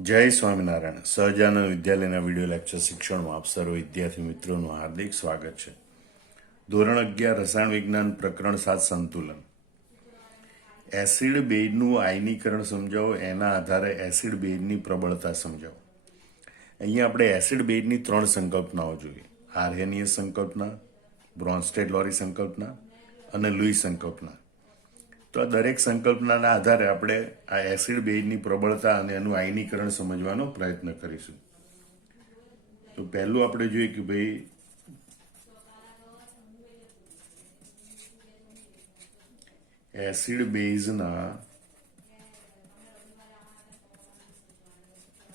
જય સ્વામિનારાયણ. સહજાનંદ વિદ્યાલયના video lecture શિક્ષણમાં આપ સર્વ વિદ્યાર્થી મિત્રોનું હાર્દિક સ્વાગત છે. ધોરણ 11 રસાયણ વિજ્ઞાન પ્રકરણ 7 સંતુલન. એસિડ બેઝનું આયનીકરણ સમજાવો, એના આધારે એસિડ બેઝની પ્રબળતા સમજાવો. અહીંયા આપણે એસિડ બેઝની 3 સંકલ્પનાઓ જોઈએ: આર્હેનિયસ સંકલ્પના, બ્રોન્સ્ટેડ-લોરી સંકલ્પના અને લુઈસ સંકલ્પના. તો આ દરેક સંકલ્પનાના આધારે આપણે આ એસિડ બેઝની પ્રબળતા અને એનું આયનીકરણ સમજવાનો પ્રયત્ન કરીશું. તો પહેલું આપણે જોઈએ કે ભાઈ એસિડ બેઝના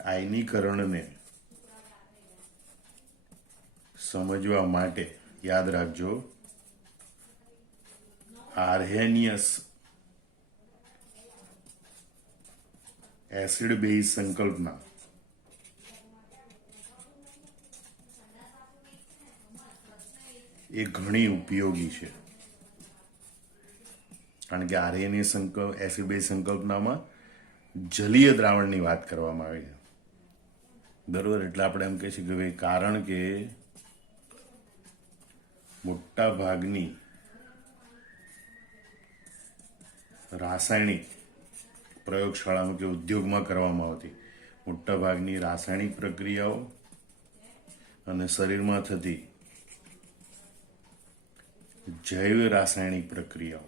આયનીકરણને સમજવા માટે યાદ રાખજો, આર્હેનિયસ એસિડ બેઝ સંકલ્પના એ ઘણી ઉપયોગી છે. કારણ કે આર્હેનિયસ એસિડ બેઝ સંકલ્પનામાં જલીય દ્રાવણની વાત કરવામાં આવી છે, બરોબર. એટલે આપણે એમ કહીએ છીએ કે ભાઈ કારણ કે મોટા ભાગની રાસાયણિક પ્રયોગશાળામાં કે ઉદ્યોગમાં કરવામાં આવતી મોટા ભાગની રાસાયણિક પ્રક્રિયાઓ અને શરીરમાં થતી જૈવ રાસાયણિક પ્રક્રિયાઓ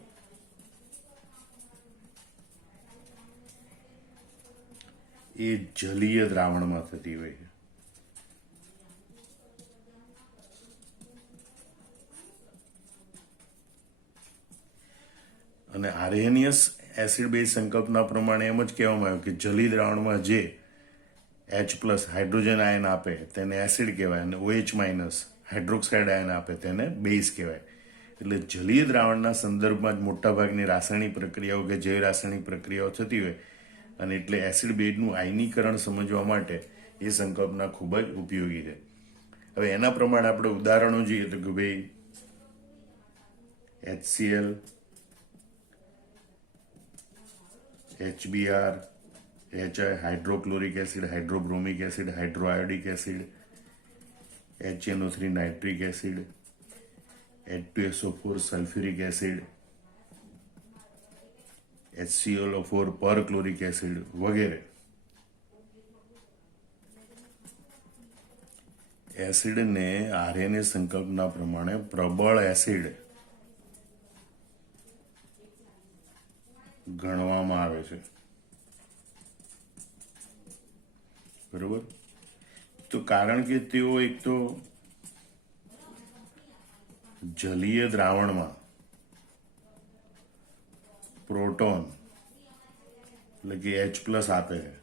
એ જલીય દ્રાવણમાં થતી હોય છે. અને આર્હેનિયસ એસિડ બેઝ સંકલ્પના પ્રમાણે એમ જ કહેવામાં આવ્યું કે જલીય દ્રાવણમાં જે H+ હાઇડ્રોજન આયન આપે તેને એસિડ કહેવાય, અને OH- હાઇડ્રોક્સાઇડ આયન આપે તેને બેઝ કહેવાય. એટલે જલીય દ્રાવણના સંદર્ભમાં જ મોટાભાગની રાસાયણિક પ્રક્રિયાઓ કે જૈવ રાસાયણિક પ્રક્રિયાઓ થતી હોય, અને એટલે એસિડ બેઝનું આયનીકરણ સમજવા માટે એ સંકલ્પના ખૂબ જ ઉપયોગી છે. હવે એના પ્રમાણે આપણે ઉદાહરણો જોઈએ તો કે ભાઈ HCl, HBr, HI hydrochloric acid, hydrobromic acid, hydroiodic acid, HNO3 nitric acid, H2SO4 sulphuric acid, HClO4 perchloric acid વગેરે એસિડને આરએનએ સંકલ્પના પ્રમાણે પ્રબળ એસિડ ગણવામાં આવે છે, બરોબર. તો કારણ કે તેઓ એક તો જલીય દ્રાવણમાં પ્રોટોન એટલે કે H+ આપે છે,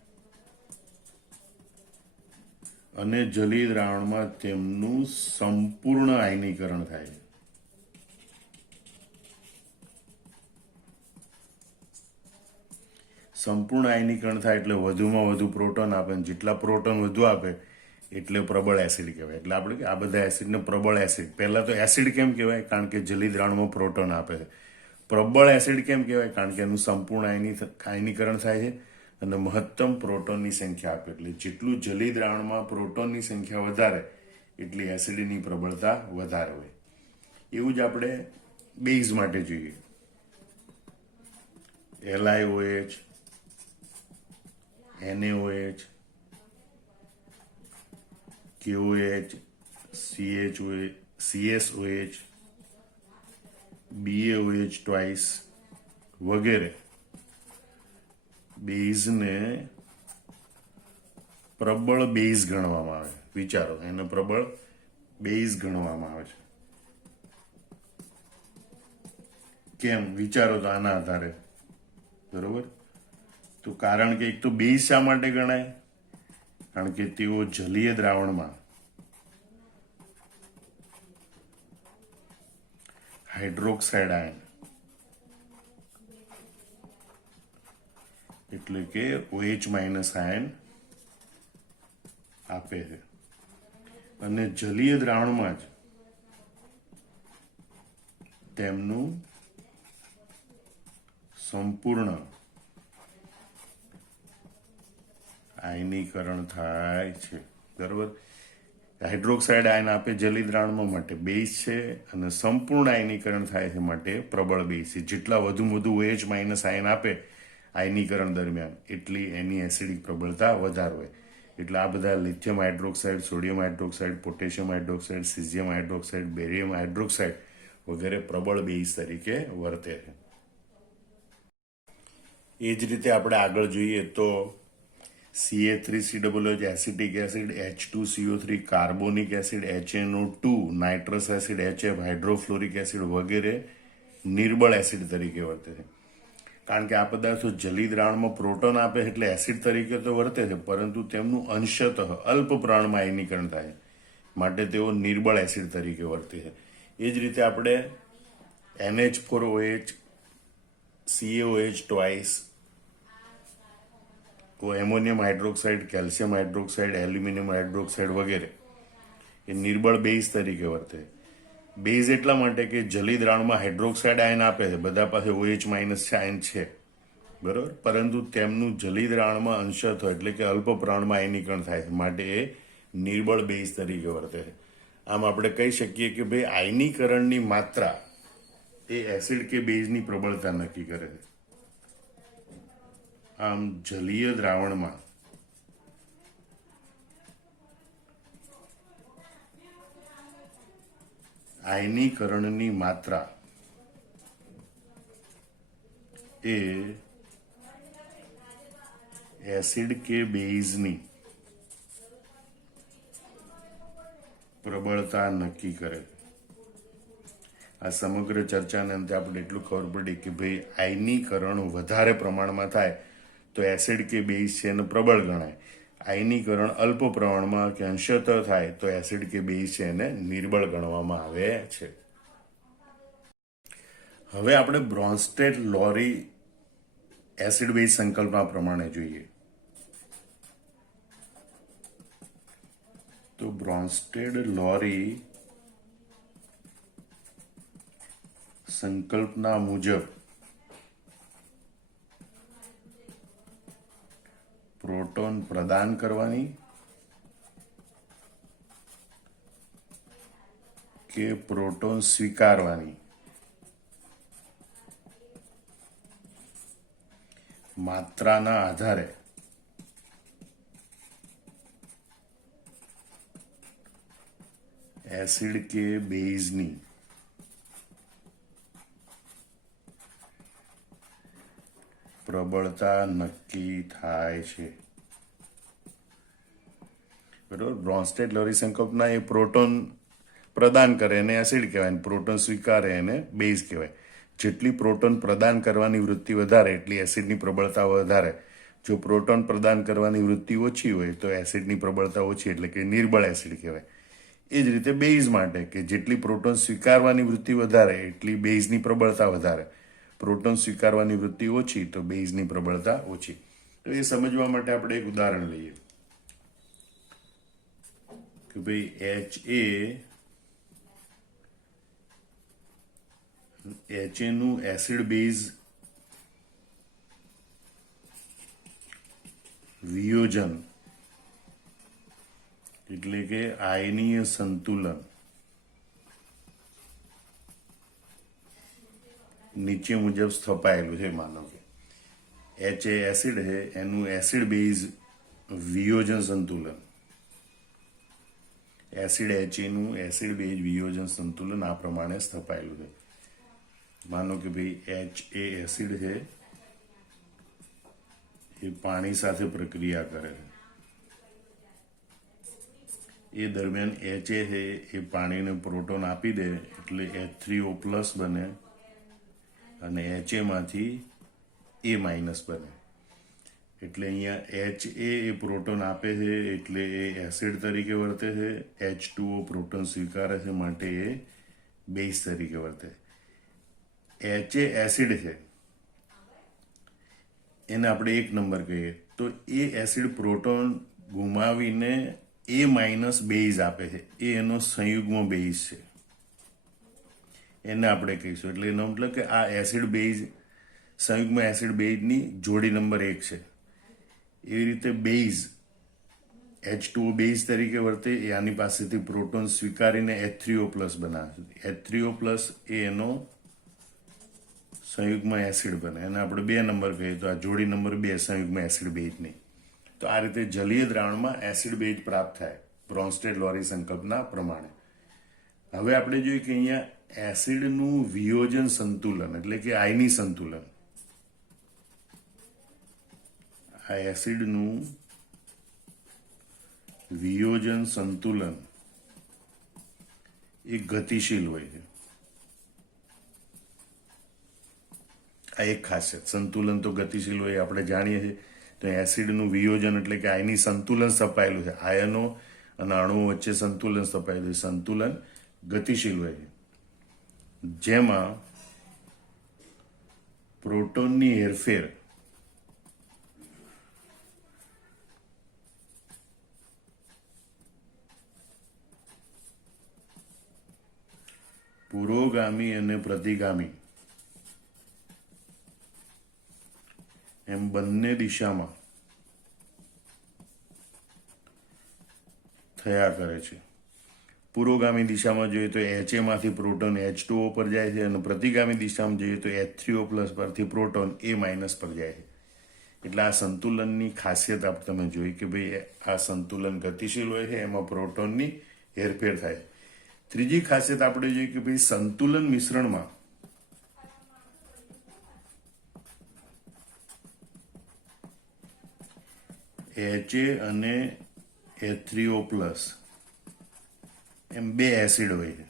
અને જલીય દ્રાવણમાં તેમનું સંપૂર્ણ આયનીકરણ થાય છે. સંપૂર્ણ આયનીકરણ થાય એટલે વધુમાં વધુ પ્રોટોન આપે, જેટલા પ્રોટોન વધુ આપે એટલે પ્રબળ એસિડ કહેવાય. એટલે આપણે આ બધા એસિડને પ્રબળ એસિડ. પહેલા તો એસિડ કેમ કહેવાય? કારણ કે જલીય દ્રાવણમાં પ્રોટોન આપે છે. પ્રબળ એસિડ કેમ કહેવાય? કારણ કે એનું સંપૂર્ણ આયનીકરણ થાય છે અને મહત્તમ પ્રોટોનની સંખ્યા આપે. એટલે જેટલું જલીય દ્રાવણમાં પ્રોટોનની સંખ્યા વધારે એટલી એસિડની પ્રબળતા વધારે હોય. એવું જ આપણે બેઝ માટે જોઈએ. LiOH, NaOH, KOH, CHOH, CSOH, BaOH twice વગેરે બેઝને પ્રબળ બેઝ ગણવામાં આવે. વિચારો, એને પ્રબળ બેઝ ગણવામાં આવે છે. કેમ? વિચારો તો આના આધારે, બરોબર. તો કારણ કે એક તો બેઝ શા માટે ગણાય? કારણ કે તેઓ જલીય દ્રાવણમાં હાઇડ્રોક્સાઇડ આયન એટલે કે OH- આયન આપે છે, અને જલીય દ્રાવણમાં જ તેમનું સંપૂર્ણ આયનીકરણ થાય છે, બરોબર. હાઇડ્રોક્સાઇડ આયન આપે જલી દ્રાવણમાં માટે બેઝ છે, અને સંપૂર્ણ આયનીકરણ થાય છે માટે પ્રબળ બેઝ છે. જેટલા વધુ OH માઇનસ આયન આપે આયનીકરણ દરમિયાન એટલી એની એસિડિક પ્રબળતા વધારે હોય. એટલે આ બધા lithium hydroxide, sodium hydroxide, potassium hydroxide, caesium hydroxide, barium hydroxide વગેરે પ્રબળ બેઝ તરીકે વર્તે છે. એ જ રીતે આપણે આગળ જોઈએ તો Ca3COOH acetic acid, H2CO3 carbonic acid, HNO2 nitrous acid, HF hydrofluoric acid વગેરે નિર્બળ એસિડ તરીકે વર્તે છે. કારણ કે આ પદાર્થો જલી દ્રાવણમાં પ્રોટોન આપે એટલે એસિડ તરીકે તો વર્તે છે, પરંતુ તેમનું અંશતઃ અલ્પ પ્રમાણમાં આયનીકરણ થાય માટે તેઓ નિર્બળ એસિડ તરીકે વર્તે છે. એ જ રીતે આપણે NH4OH, CaOH twice, ammonium hydroxide, calcium hydroxide, aluminium hydroxide વગેરે એ નિર્બળ બેઝ તરીકે વર્તે. બેઝ એટલા માટે કે જલી દ્રાવણમાં હાઇડ્રોક્સાઇડ આયન આપે છે, બધા પાસે OH માઇનસ આયન છે, બરોબર, પરંતુ તેમનું જલી દ્રાવણમાં અંશત હોય એટલે કે અલ્પ પ્રમાણમાં આયનીકરણ થાય છે માટે એ નિર્બળ બેઝ તરીકે વર્તે છે. આમ આપણે કહી શકીએ કે ભાઈ આયનીકરણની માત્રા એ એસિડ કે બેઝની પ્રબળતા નક્કી કરે છે. આમ જલીય દ્રાવણમાં આયનીકરણની માત્રા એ એસિડ કે બેઝની પ્રબળતા નક્કી કરે. આ સમગ્ર ચર્ચાને અંતે આપણે એટલું ખબર પડી કે ભાઈ આયનીકરણ વધારે પ્રમાણમાં થાય તો એસિડ કે બેઝ છે એને પ્રબળ ગણાય. આયનીકરણ અલ્પ પ્રમાણમાં કે અંશતઃ થાય તો એસિડ કે બેઝ છે એને નિર્બળ ગણવામાં આવે છે. હવે આપણે બ્રોન્સ્ટેડ-લોરી એસિડ બેઝ સંકલ્પના પ્રમાણે જોઈએ તો બ્રોન્સ્ટેડ-લોરી સંકલ્પના મુજબ પ્રોટોન પ્રદાન કરવાની કે પ્રોટોન સ્વીકારવાની માત્રાના આધારે એસિડ કે બેઝની પ્રબળતા નક્કી થાય છે, બરોબર. બ્રોન્સ્ટેડ-લોરી સંકલ્પના એ પ્રોટોન પ્રદાન કરે એને એસિડ કહેવાય, પ્રોટોન સ્વીકારે એને બેઝ કહેવાય. જેટલી પ્રોટોન પ્રદાન કરવાની વૃત્તિ વધારે એટલી એસિડની પ્રબળતા વધારે. જો પ્રોટોન પ્રદાન કરવાની વૃત્તિ ઓછી હોય તો એસિડની પ્રબળતા ઓછી એટલે કે નિર્બળ એસિડ કહેવાય. એ જ રીતે બેઝ માટે કે જેટલી પ્રોટોન સ્વીકારવાની વૃત્તિ વધારે એટલી બેઝની પ્રબળતા વધારે. પ્રોટોન સ્વીકારવાની વૃત્તિ ઓછી તો બેઝની પ્રબળતા ઓછી. તો એ સમજવા માટે આપણે એક ઉદાહરણ લઈએ કે ભાઈ HA નું એસિડ બેઝ વિયોજન એટલે કે આયનીય સંતુલન નીચે મુજબ સ્થપાયેલું છે. માનો કે HA એસિડ છે એનું એસિડ બેઝ વિયોજન સંતુલન, એસિડ HA નું એસિડ બેઝ વિયોજન સંતુલન આ પ્રમાણે સ્થપાયેલું છે. માનો કે ભાઈ HA એસિડ છે એ પાણી સાથે પ્રક્રિયા કરે છે. એ દરમિયાન HA છે એ પાણીને પ્રોટોન આપી દે એટલે H3O પ્લસ બને અને HA માંથી A માઇનસ બને. એટલે અહીંયા HA એ પ્રોટોન આપે છે એટલે એ એસિડ તરીકે વર્તે છે. H2O પ્રોટોન સ્વીકારે છે માટે એ બેઝ તરીકે વર્તે. HA એસિડ છે એને આપણે 1 નંબર કહીએ તો એ એસિડ પ્રોટોન ગુમાવીને A માઇનસ બેઝ આપે છે. એ એનો સંયુગ્મ બેઝ છે, એને આપણે કહીશું. એટલે એનો મતલબ કે આ એસિડ બેઝ સંયુગ્મ એસિડ બેઝની જોડી નંબર 1 છે. એવી રીતે બેઝ H2O બેઝ તરીકે વર્તે એ આની પાસેથી પ્રોટોન સ્વીકારીને H3O+ બનાવે છે. H3O+ એ એનો સંયુગ્મ એસિડ બને, અને આપણે 2 નંબર કહીએ તો આ જોડી નંબર 2 સંયુગ્મ એસિડ બેઝની. તો આ રીતે જલીય દ્રાવણમાં એસિડ બેઝ પ્રાપ્ત થાય બ્રોન્સ્ટેડ-લોરી સંકલ્પના પ્રમાણે. હવે આપણે જોઈએ કે અહીંયા એસિડનું વિયોજન સંતુલન એટલે કે આયની સંતુલન. આ એસિડનું વિયોજન સંતુલન એ ગતિશીલ હોય છે. આ એક ખાસિયત. સંતુલન તો ગતિશીલ હોય આપણે જાણીએ છીએ. તો એસિડનું વિયોજન એટલે કે આયની સંતુલન સ્થપાયેલું છે. આયનો અને અણુઓ વચ્ચે સંતુલન સ્થપાયેલું છે. સંતુલન ગતિશીલ હોય છે, જેમાં પ્રોટોનની હેરફેર પુરોગામી અને પ્રતિગામી એમ બંને દિશામાં થયા કરે છે. પુરોગામી દિશામાં જોઈએ તો HA માંથી પ્રોટોન H2O પર જાય છે, અને પ્રતિગામી દિશામાં જોઈએ તો H3O+ પરથી પ્રોટોન A- પર જાય છે. એટલે આ સંતુલનની ખાસિયત તમે જોઈ કે ભાઈ આ સંતુલન ગતિશીલ હોય છે, એમાં પ્રોટોનની હેરફેર થાય. ત્રીજી ખાસિયત આપણે જોઈએ કે ભાઈ સંતુલન મિશ્રણમાં HA અને H3O+ એમ 2 એસિડ હોય છે.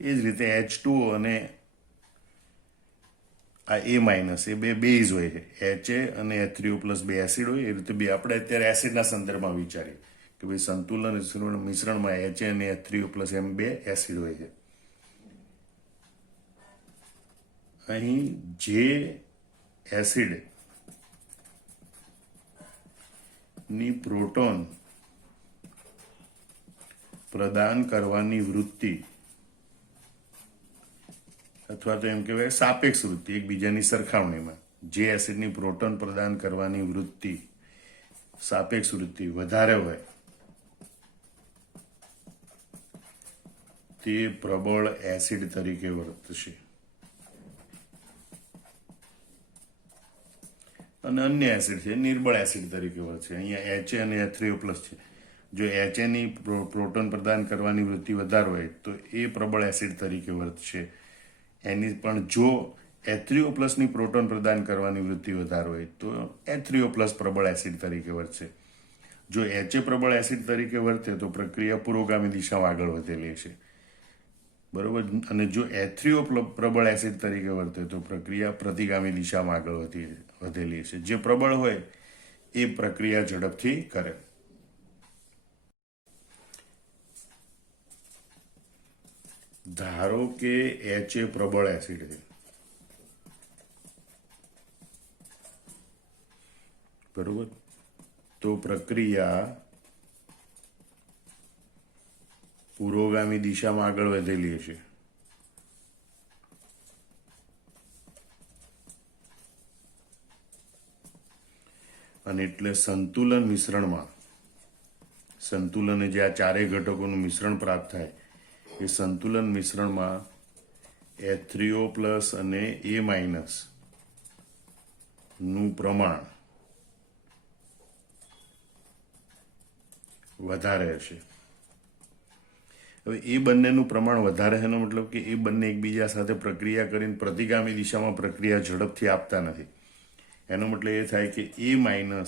એ જ રીતે H2O અને આ A- એ 2 બેઝ હોય છે. HA અને H3O+ 2 એસિડ હોય. એ રીતે આપણે અત્યારે એસિડના સંદર્ભમાં વિચારીએ કે ભાઈ સંતુલન મિશ્રણમાં HA અને H3O+ એમ 2 એસિડ હોય છે. અહીં જે એસિડ ની પ્રોટોન પ્રદાન કરવાની વૃત્તિ અથવા તો એમ કહેવાય સાપેક્ષ વૃત્તિ, એકબીજાની સરખામણીમાં જે એસિડની પ્રોટોન પ્રદાન કરવાની વૃત્તિ સાપેક્ષ વૃત્તિ વધારે હોય તે પ્રબળ એસિડ તરીકે વર્તશે. અને અન્ય એસિડ છે નિર્બળ એસિડ તરીકે વર્તશે. અહીંયા HA અને H3O+ છે. જો HA ની પ્રોટોન પ્રદાન કરવાની વૃત્તિ વધારે હોય તો એ પ્રબળ એસિડ તરીકે વર્તશે. એની પણ જો H3O+ ની પ્રોટોન પ્રદાન કરવાની વૃત્તિ વધારે હોય તો H3O+ પ્રબળ એસિડ તરીકે વર્તશે. જો HA પ્રબળ એસિડ તરીકે વર્તે તો પ્રક્રિયા પુરોગામી દિશામાં આગળ વધેલી છે, બરોબર. અને જો H3O પ્રબળ એસિડ તરીકે વર્તે તો પ્રક્રિયા પ્રતિગામી દિશામાં આગળ વધેલી છે. જે પ્રબળ હોય એ પ્રક્રિયા ઝડપથી કરે. ધારો કે HA પ્રબળ એસિડ છે, બરોબર. તો પ્રક્રિયા પુરોગામી દિશામાં આગળ વધેલી છે. અને એટલે સંતુલન મિશ્રણમાં સંતુલન જે આ ચારેય ઘટકોનું મિશ્રણ પ્રાપ્ત થાય એ સંતુલન મિશ્રણમાં H3O+ અને A- નું પ્રમાણ વધારે હશે. હવે એ બંનેનું પ્રમાણ વધારે એનો મતલબ કે એ બંને એકબીજા સાથે પ્રક્રિયા કરીને પ્રતિગામી દિશામાં પ્રક્રિયા ઝડપથી આપતા નથી. એનો મતલબ એ થાય કે A-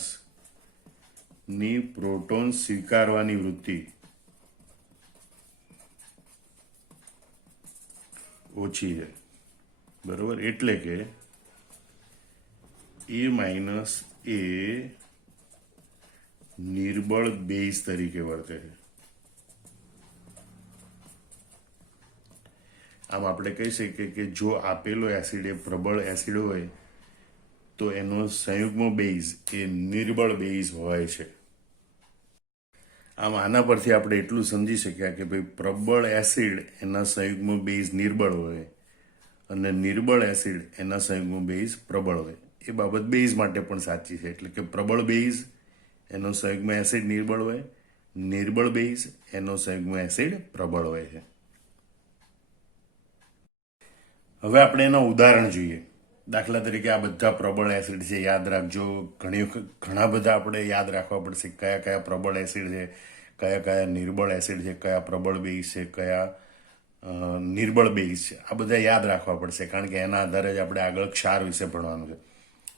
ની પ્રોટોન સ્વીકારવાની વૃત્તિ ઓછી છે, બરોબર. એટલે કે A- એ નિર્બળ બેઝ તરીકે વર્તે છે. આમ આપણે કહી શકીએ કે જો આપેલો એસિડ એ પ્રબળ એસિડ હોય તો એનો સંયુગ્મ બેઝ એ નિર્બળ બેઝ હોય છે. આમ આના પરથી આપણે એટલું સમજી શક્યા કે ભાઈ પ્રબળ એસિડ એના સંયુગ્મ બેઝ નિર્બળ હોય અને નિર્બળ એસિડ એના સંયુગ્મ બેઝ પ્રબળ હોય. એ બાબત બેઝ માટે પણ સાચી છે. એટલે કે પ્રબળ બેઝ એનો સંયુગ્મ એસિડ નિર્બળ હોય, નિર્બળ બેઝ એનો સંયુગ્મ એસિડ પ્રબળ હોય છે. હવે આપણે એના ઉદાહરણ જોઈએ. દાખલા તરીકે આ બધા પ્રબળ એસિડ છે, યાદ રાખજો. ઘણા બધા આપણે યાદ રાખવા પડશે કયા કયા પ્રબળ એસિડ છે, કયા કયા નિર્બળ એસિડ છે, કયા પ્રબળ બેઝ છે, કયા નિર્બળ બેઝ છે. આ બધા યાદ રાખવા પડશે, કારણ કે એના આધારે જ આપણે આગળ ક્ષાર વિશે ભણવાનું છે.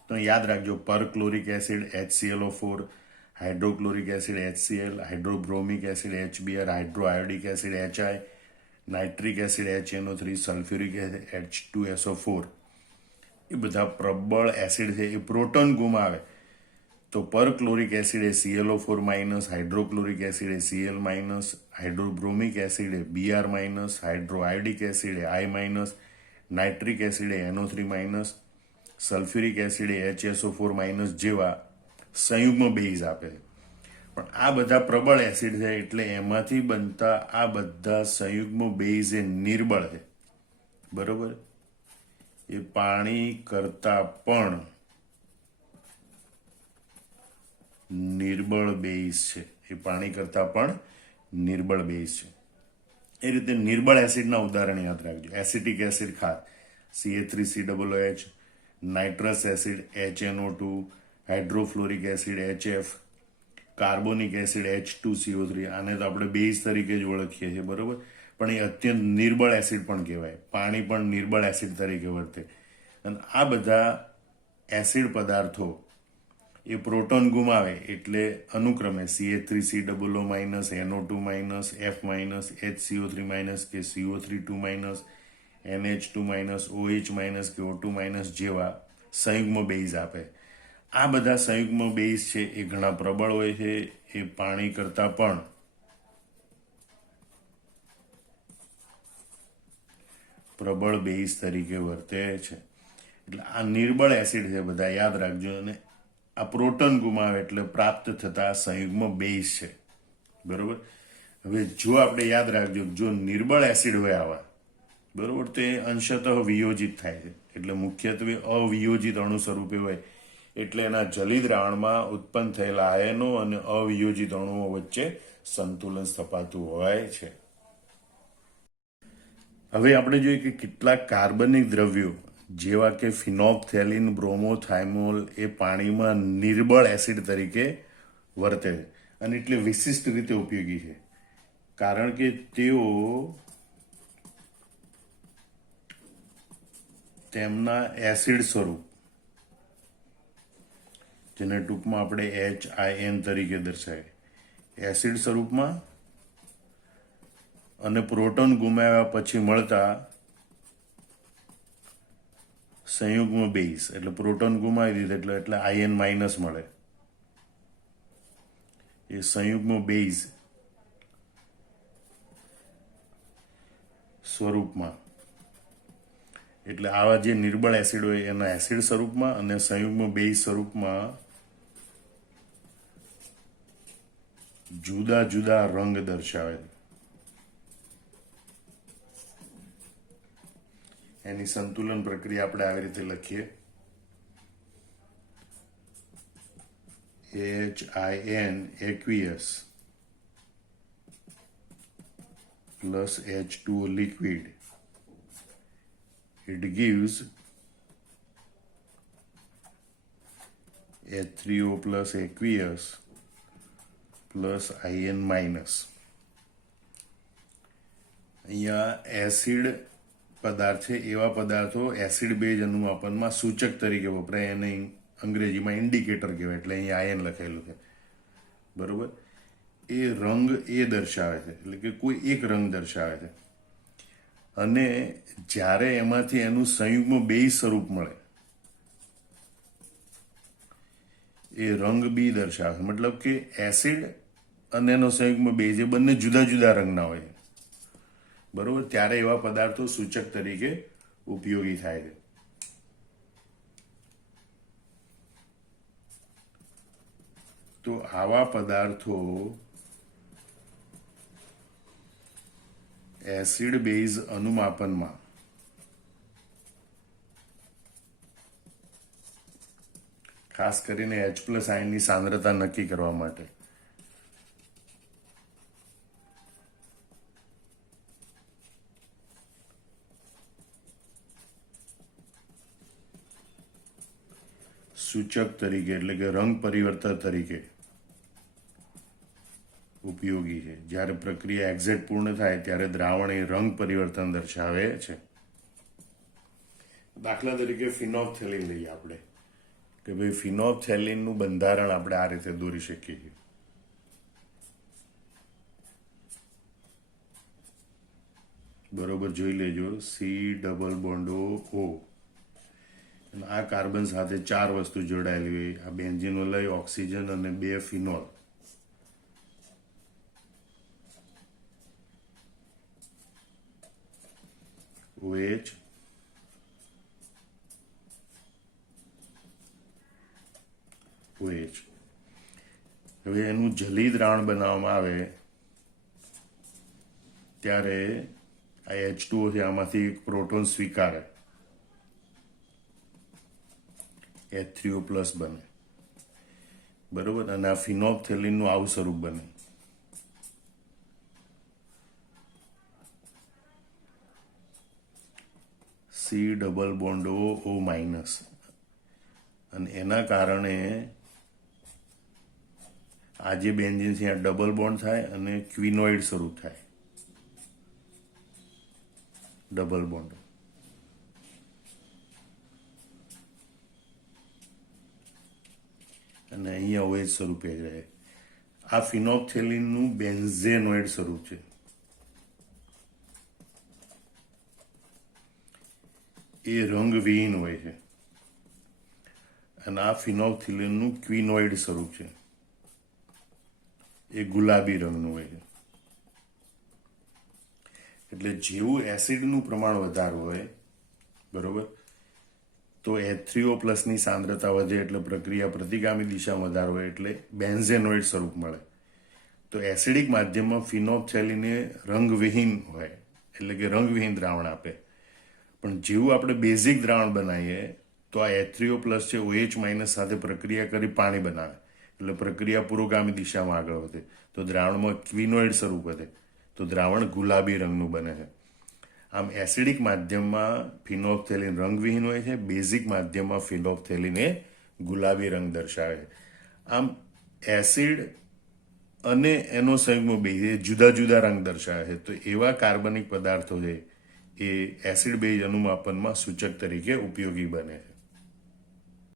તો યાદ રાખજો, perchloric acid HClO4, hydrochloric acid HCl, hydrobromic acid HBr, hydroiodic acid HI, nitric acid HNO3, sulphuric acid H2SO4. એ બધા પ્રબળ એસિડ છે. એ પ્રોટોન ગુમાવે તો પરક્લોરિક એસિડ એ ClO4 માઇનસ, હાઇડ્રોક્લોરિક એસિડ એ Cl માઇનસ, હાઇડ્રોબ્રોમિક એસિડ એ Br માઇનસ, હાઇડ્રોઆયોડિક એસિડ એ I માઇનસ, નાઇટ્રિક એસિડ એ NO3 માઇનસ, સલ્ફ્યુરિક એસિડ એ HSO4 માઇનસ જેવા સંયુગ્મ બેઝ આપે છે. પણ આ બધા પ્રબળ એસિડ છે, એટલે એમાંથી બનતા આ બધા સંયુગ્મ બેઝ એ નિર્બળ છે. બરોબર? એ પાણી કરતા પણ નિર્બળ બેઝ છે. એ પાણી કરતા પણ નિર્બળ બેઝ છે. એ રીતે નિર્બળ એસિડના ઉદાહરણ યાદ રાખજો. એસિટિક એસિડ ખાર CH3COOH, nitrous acid HNO2, hydrofluoric acid HF, carbonic acid H2CO3. આને તો આપણે બેઝ તરીકે જ ઓળખીએ છીએ. બરોબર? પણ એ અત્યંત નિર્બળ એસિડ પણ કહેવાય. પાણી પણ નિર્બળ એસિડ તરીકે વર્તે. અને આ બધા એસિડ પદાર્થો એ પ્રોટોન ગુમાવે એટલે અનુક્રમે CH3COO minus, NO2 minus, F minus, HCO3 minus કે CO3 minus, NH2 minus, OH minus કે O2 માઇનસ જેવા સંયુગ્મ બેઝ આપે. આ બધા સંયુગ્મ બેઝ છે એ ઘણા પ્રબળ હોય છે. એ પાણી કરતાં પણ પ્રબળ બેઝ તરીકે વર્તે છે. એટલે આ નિર્બળ એસિડ છે, બધા યાદ રાખજો. અને આ પ્રોટોન ગુમાવે એટલે પ્રાપ્ત થતા સંયુગ્મ બેઝ છે. બરોબર? હવે જો આપણે યાદ રાખજો, જો નિર્બળ એસિડ હોય આવા, બરોબર, તો એ અંશતઃ વિયોજિત થાય છે. એટલે મુખ્યત્વે અવિયોજિત અણુ સ્વરૂપે હોય. એટલે એના જલી દ્રાવણમાં ઉત્પન્ન થયેલા આયનો અને અવિયોજિત અણુઓ વચ્ચે સંતુલન સ્થપાતું હોય છે. હવે આપણે જોઈએ કે કેટલાક કાર્બનિક દ્રવ્યો જેવા કે ફિનોક્થેલિન, બ્રોમોથાઇમોલ એ પાણીમાં નિર્બળ એસિડ તરીકે વર્તે છે. અને એટલે વિશિષ્ટ રીતે ઉપયોગી છે, કારણ કે તેઓ તેમના એસિડ સ્વરૂપ, જેને ટૂંકમાં આપણે HIN તરીકે દર્શાવીએ, એસિડ સ્વરૂપમાં અને પ્રોટોન ગુમાવ્યા પછી મળતા સંયુગ્મ બેઝ, એટલે પ્રોટોન ગુમાવી દીધા એટલે IN માઇનસ મળે. એ સંયુગ્મ બેઝ સ્વરૂપમાં, એટલે આવા જે નિર્બળ એસિડ હોય એના એસિડ સ્વરૂપમાં અને સંયુગ્મ બેઝ સ્વરૂપમાં જુદા જુદા રંગ દર્શાવે છે. એની સંતુલન પ્રક્રિયા આપણે આવી રીતે લખીએ. HIN aqueous plus H2O liquid, it gives H3O plus aqueous plus IN minus. અહીંયા એસિડ પદાર્થ છે, એવા પદાર્થો એસિડ બેઝ અનુમાપનમાં સૂચક તરીકે વપરાય. એને અંગ્રેજીમાં ઇન્ડિકેટર કહેવાય. એટલે અહીંયા આયન લખેલું છે. બરોબર? એ રંગ એ દર્શાવે છે, એટલે કે કોઈ એક રંગ દર્શાવે છે. અને જ્યારે એમાંથી એનું સંયુગ્મ બેઝ સ્વરૂપ મળે, એ રંગ બી દર્શાવે. મતલબ કે એસિડ અને એનો સંયુગ્મ બેઝ એ બંને જુદા જુદા રંગના હોય. બરોબર? ત્યારે એવા પદાર્થો સૂચક તરીકે ઉપયોગી થાય છે. તો આવા પદાર્થો એસિડ બેઝ અનુમાપનમાં ખાસ કરીને H+ આયનની સાંદ્રતા નક્કી કરવા માટે. સૂચક તરીકે એટલે કે રંગ પરિવર્તક તરીકે ઉપયોગી છે. જ્યારે પ્રક્રિયા એક્ઝેક્ટ પૂર્ણ થાય ત્યારે દ્રાવણ એ રંગ પરિવર્તન દર્શાવે છે. દાખલા તરીકે ફિનોલ્ફથેલિન લઈએ આપણે કે ભાઈ ફિનોલ્ફથેલિનનું બંધારણ આપણે આ રીતે દોરી શકીએ છીએ. બરોબર જોઈ લેજો. C≡O. આ કાર્બન સાથે 4 વસ્તુ જોડાયેલી હોય. આ બેન્ઝીનોલ, ઓક્સિજન અને 2 ફિનોલ. OH OH. હવે એનું જલી દ્રાવણ બનાવવામાં આવે ત્યારે આ H2O છે, આમાંથી એક પ્રોટોન સ્વીકારે, H3O+ બને. બરોબર. અને આ ફિનોલ્ફથેલિનનું આવું સ્વરૂપ બને. C≡O. અને એના કારણે આ જે બેન્ઝીન છે આ ડબલ બોન્ડ થાય અને ક્વિનોઇડ શરૂ થાય. Double bond. અને અહીંયા OH સ્વરૂપે રહે. આ ફિનોલ્ફથેલિનનું બેન્ઝેનોઇડ સ્વરૂપ છે. એ રંગવિહીન હોય છે. અને આ ફિનોલ્ફથેલિનનું ક્વિનોઇડ સ્વરૂપ છે. એ ગુલાબી રંગનું હોય છે. એટલે જેવું એસિડનું પ્રમાણ વધારે હોય, બરોબર, તો H3O+ ની સાંદ્રતા વધે એટલે પ્રક્રિયા પ્રતિગામી દિશામાં વધારે હોય એટલે બેન્ઝેનોઇડ સ્વરૂપ મળે. તો એસિડિક માધ્યમમાં ફિનોલ્ફથેલિન એ રંગવિહીન હોય એટલે કે રંગવિહીન દ્રાવણ આપે. પણ જેવું આપણે બેઝિક દ્રાવણ બનાવીએ તો આ H3O+ છે OH- સાથે પ્રક્રિયા કરી પાણી બનાવે એટલે પ્રક્રિયા પુરોગામી દિશામાં આગળ વધે તો દ્રાવણમાં ક્વિનોઇડ સ્વરૂપ વધે તો દ્રાવણ ગુલાબી રંગનું બને છે. આમ એસિડિક માધ્યમમાં ફિનોલ્ફથેલિન રંગવિહીન હોય છે, બેઝિક માધ્યમમાં ફિનોલ્ફથેલિન એ ગુલાબી રંગ દર્શાવે છે. આમ એસિડ અને એનો સંયુગ્મ બેઝ એ જુદા જુદા રંગ દર્શાવે છે. તો એવા કાર્બનિક પદાર્થો છે એ એસિડ બેઝ અનુમાપનમાં સૂચક તરીકે ઉપયોગી બને છે.